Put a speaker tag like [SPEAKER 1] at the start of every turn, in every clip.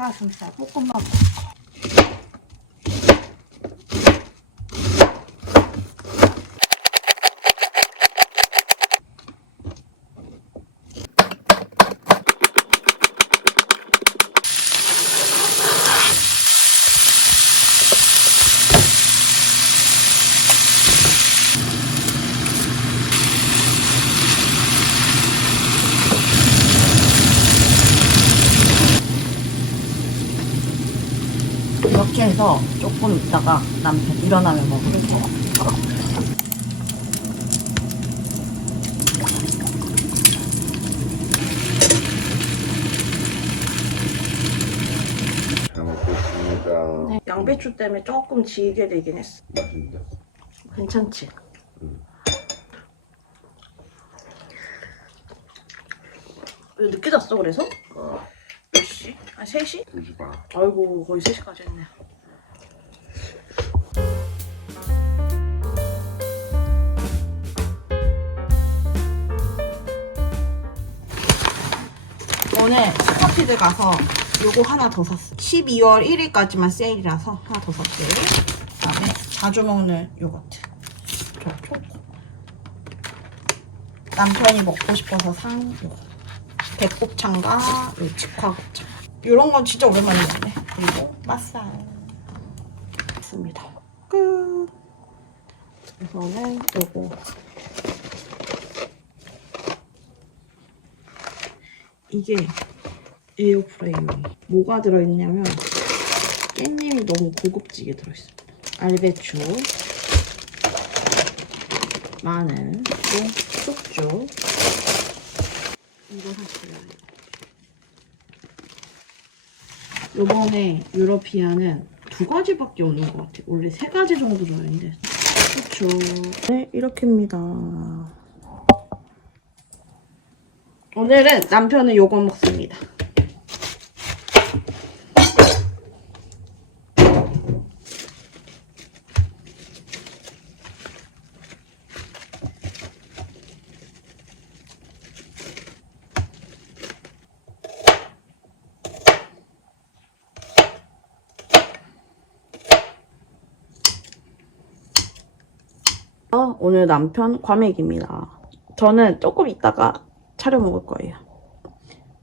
[SPEAKER 1] 닭가슴살 볶음밥 이렇게 해서 조금 있다가 남편 일어나면 먹을
[SPEAKER 2] 거잘 먹겠습니다.
[SPEAKER 1] 네, 양배추 때문에 조금 지게 되긴 했어.
[SPEAKER 2] 맛있다.
[SPEAKER 1] 괜찮지?
[SPEAKER 2] 응.
[SPEAKER 1] 왜 늦게 잤어 그래서?
[SPEAKER 2] 아,
[SPEAKER 1] 몇 시? 한 3시?
[SPEAKER 2] 보지 마.
[SPEAKER 1] 아이고 거의 3시까지 했네. 오늘 슈퍼피드 가서 요거 하나 더 샀어. 12월 1일까지만 세일이라서 하나 더 샀어요. 그다음에 자주 먹는 요거트. 저 초코. 남편이 먹고 싶어서 산 요거. 배꼽창과 요 직화곱창. 이런 건 진짜 오랜만에 먹네. 그리고 맛살. 있습니다. 끝. 우선은 요거. 이게 에어프라이어이. 뭐가 들어있냐면 깻잎이 너무 고급지게 들어있습니다. 알배추, 마늘, 또 숙주. 이거 샀어요. 요번에 유러피아는 두 가지밖에 없는 것 같아요. 원래 세 가지 정도 들어있는데. 그쵸. 네, 이렇게입니다. 오늘은 남편은 요거 먹습니다. 어, 오늘 남편 과메기입니다. 저는 조금 있다가 차려 먹을 거예요.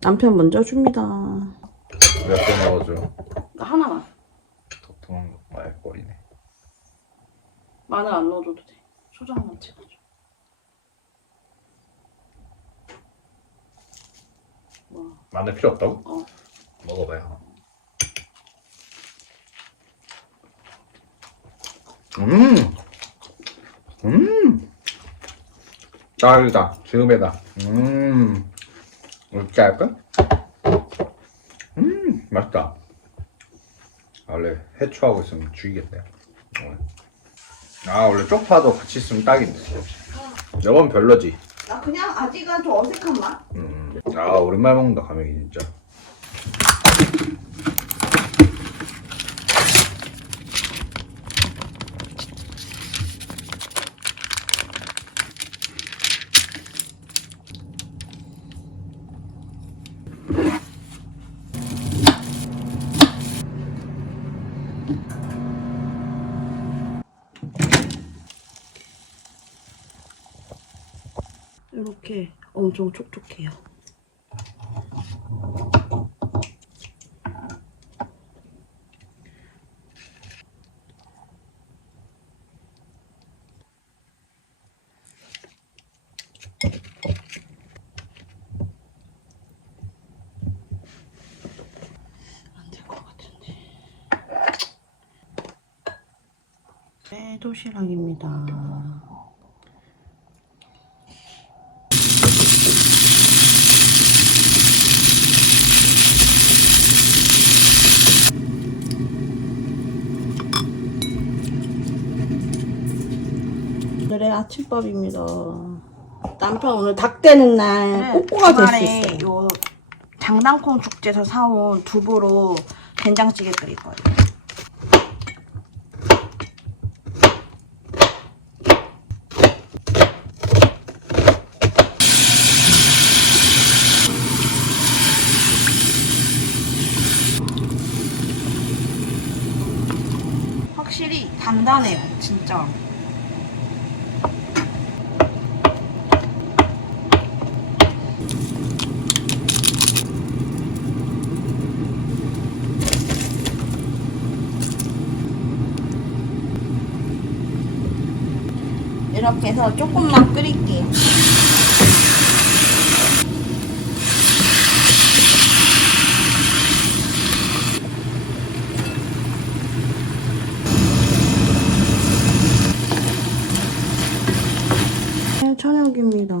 [SPEAKER 1] 남편 먼저 줍니다.
[SPEAKER 2] 몇 개 넣어줘.
[SPEAKER 1] 나 하나만.
[SPEAKER 2] 도통한 거 말거리네.
[SPEAKER 1] 마늘 안 넣어줘도 돼. 초장만 찍어줘. 와,
[SPEAKER 2] 마늘 필요 없다고?
[SPEAKER 1] 어.
[SPEAKER 2] 먹어봐요. 음, 음, 딱이다. 지금에다. 음, 이렇게 할까? 음, 맛있다. 아, 원래 해초하고 있으면 죽이겠다. 오늘. 아, 원래 쪽파도 같이 있으면 딱인데. 여건 별로지.
[SPEAKER 1] 나 그냥 아직은 좀 어색한 맛?
[SPEAKER 2] 음, 아, 오랜만에 먹는다, 가면이 진짜.
[SPEAKER 1] 이렇게 엄청 촉촉해요. 네, 도시락입니다. 아침밥입니다. 남편 오늘 닭 되는 날 네, 꼬꼬가 될수 있어요. 요 장난콩 축제에서 사온 두부로 된장찌개 끓일 거예요. 확실히 단단해요, 진짜. 이렇게 해서 조금만 끓일게요. 네, 저녁입니다.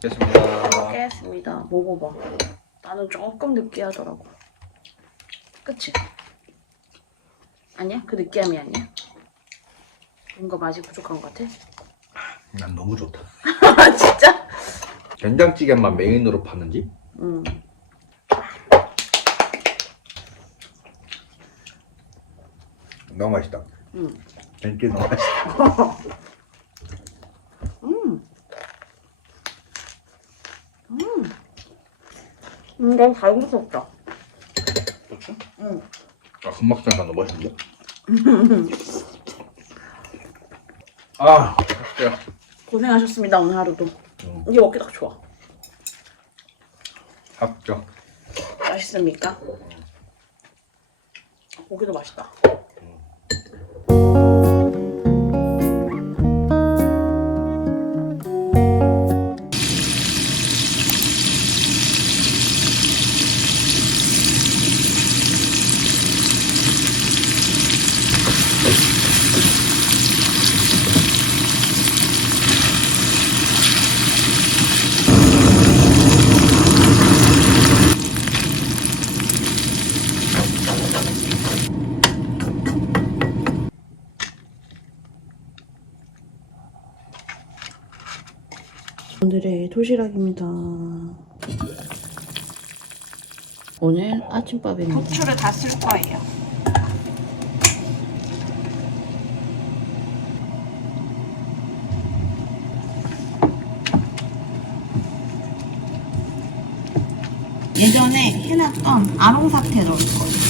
[SPEAKER 2] 됐습니다.
[SPEAKER 1] 깨겠습니다. 먹어봐. 나는 조금 느끼하더라고. 그치? 아니야? 그 느끼함이 아니야? 뭔가 맛이 부족한 것 같아?
[SPEAKER 2] 난 너무 좋다.
[SPEAKER 1] 아 진짜?
[SPEAKER 2] 된장찌개만 메인으로 파는지?
[SPEAKER 1] 응.
[SPEAKER 2] 너무 맛있다.
[SPEAKER 1] 응.
[SPEAKER 2] 된장찌개 너무 맛있다.
[SPEAKER 1] 음. 음. 음, 너무 잘 무섭다.
[SPEAKER 2] 그렇지?
[SPEAKER 1] 응.
[SPEAKER 2] 아, 금막장가 너무 맛있는데? 아, 맛있어요.
[SPEAKER 1] 고생하셨습니다 오늘 하루도.
[SPEAKER 2] 음,
[SPEAKER 1] 이게 먹기 딱 좋아.
[SPEAKER 2] 합격.
[SPEAKER 1] 맛있습니까? 고기도 맛있다. 도시락입니다. 오늘 아침밥입니다. 고추를 다 쓸 거예요. 예전에 해놨던 아롱사태 넣을 거예요.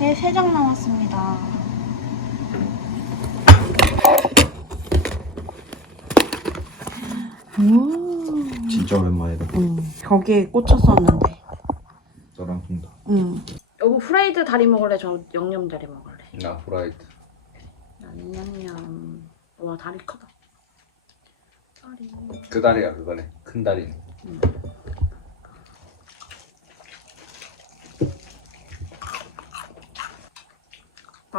[SPEAKER 1] 이렇게 3장 나왔습니다. 음.
[SPEAKER 2] 진짜 오랜만이다.
[SPEAKER 1] 음, 거기에 꽂혔었는데.
[SPEAKER 2] 저랑 푼다.
[SPEAKER 1] 음. 여보 프라이드 다리 먹을래? 저 양념 다리 먹을래?
[SPEAKER 2] 나 프라이드.
[SPEAKER 1] 나는 양념. 와 다리 크다. 다리.
[SPEAKER 2] 그 다리야, 그거네. 큰 다리는.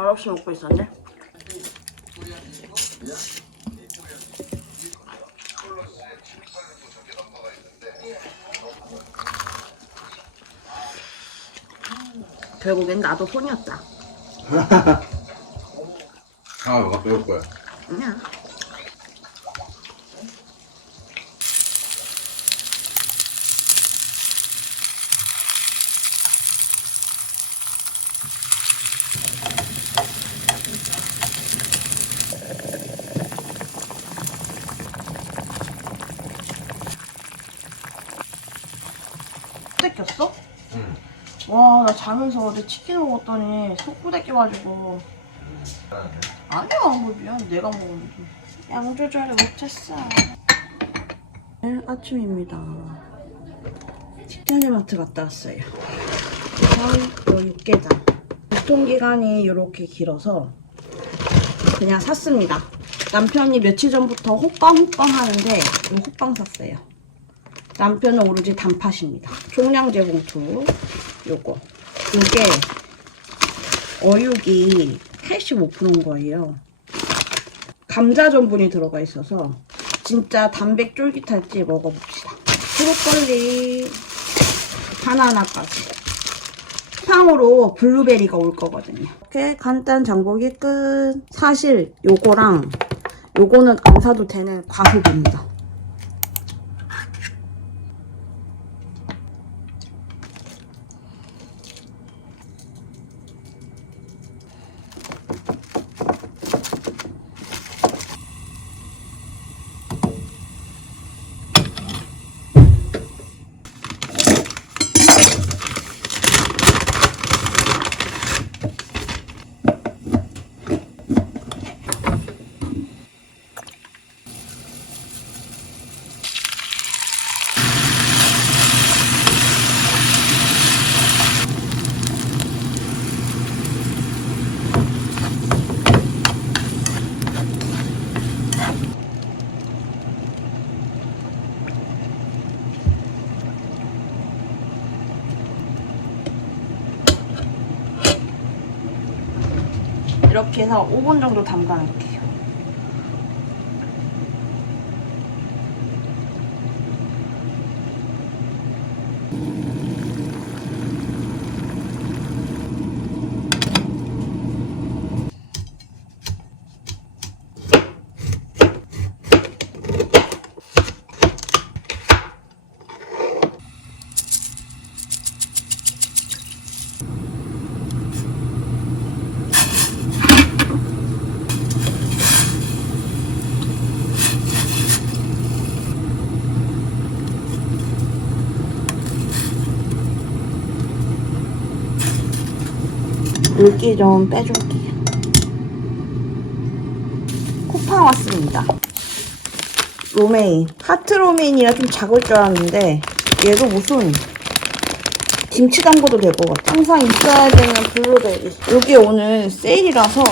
[SPEAKER 1] 말 없이 먹고 있었네. 결국엔 나도 손이었다.
[SPEAKER 2] 아, 이거 배울 거야.
[SPEAKER 1] 아니야. 뜯겼어?
[SPEAKER 2] 응.
[SPEAKER 1] 와, 나 자면서 어제 치킨 먹었더니 속 부대 껴가지고. 아니야, 뭐 미안. 내가 먹었는데. 양 조절을 못했어. 내일 아침입니다. 식자재 마트 갔다 왔어요. 그래서 요 육개장. 유통기간이 이렇게 길어서 그냥 샀습니다. 남편이 며칠 전부터 호빵 호빵 하는데 이 호빵 샀어요. 남편은 오로지 단팥입니다. 총량제 봉투 요거. 요게 어육이 85%인 거예요. 감자 전분이 들어가 있어서 진짜 담백 쫄깃할지 먹어봅시다. 브로콜리 하나하나까지. 쿠팡으로 블루베리가 올 거거든요. 이렇게 간단 장보기 끝. 사실 요거랑 요거는 안 사도 되는 과속입니다. 이렇게 해서 5분 정도 담가 놓을게요. 물기 좀 빼줄게요. 쿠팡 왔습니다. 로메인. 하트 로메인이라 좀 작을 줄 알았는데 얘도 무슨 김치 담궈도 될 것 같아. 항상 있어야 되는 블루베리. 여기 오늘 세일이라서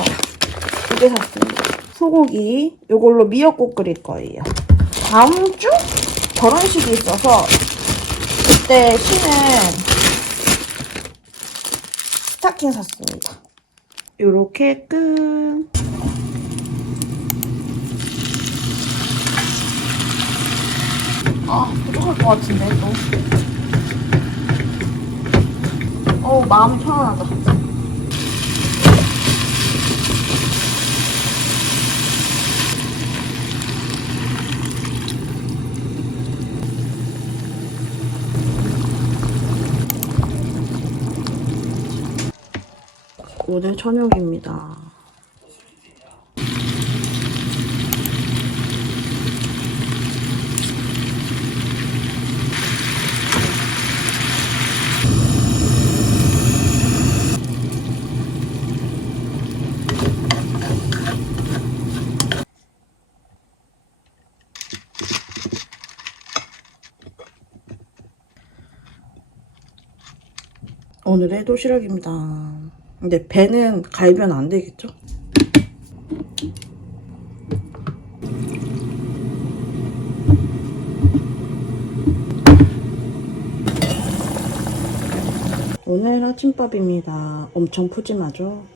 [SPEAKER 1] 두 개 샀습니다. 소고기. 이걸로 미역국 끓일 거예요. 다음 주 결혼식이 있어서 그때 쉬는 스타킹 샀습니다. 요렇게 끝. 아, 부족할 것 같은데, 또. 어, 마음 편안하다. 오늘 저녁입니다. 오늘의 도시락입니다. 근데 배는 갈면 안 되겠죠? 오늘 아침밥입니다. 엄청 푸짐하죠?